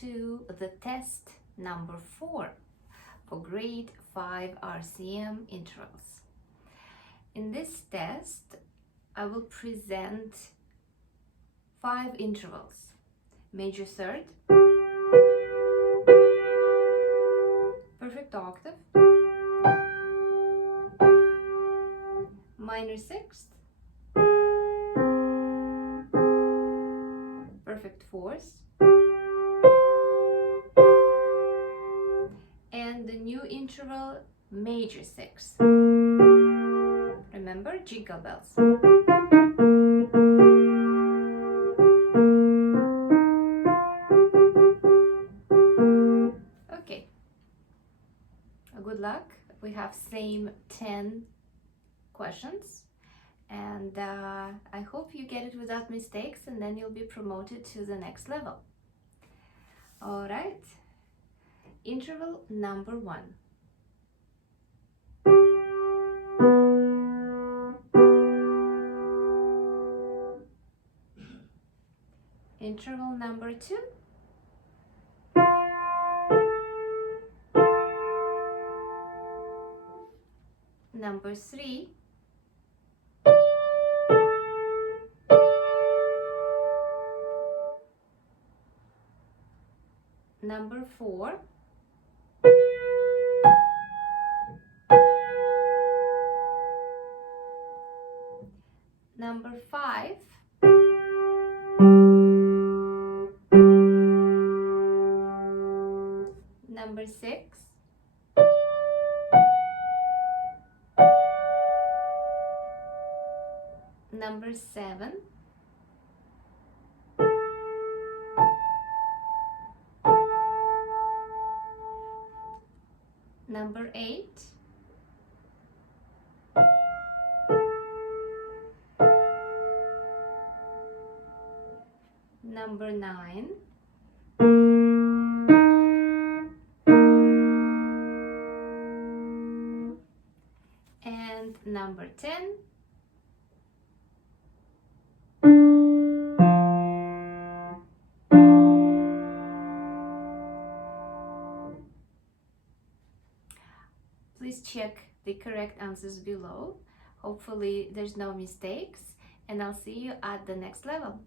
to the test number 4 for grade 5 RCM intervals. In this test, I will present 5 intervals: major third, perfect octave, minor sixth, perfect fourth, and the new interval major sixth. Remember, jingle bells. Okay, good luck. We have same 10 questions, and I hope you get it without mistakes, and then you'll be promoted to the next level. All right, interval number 1. Interval number 2. Number 3. Number 4. Number 5. Number 6. Number 7. Number 8. Number 9. And number 10. Please check the correct answers below. Hopefully there's no mistakes, and I'll see you at the next level.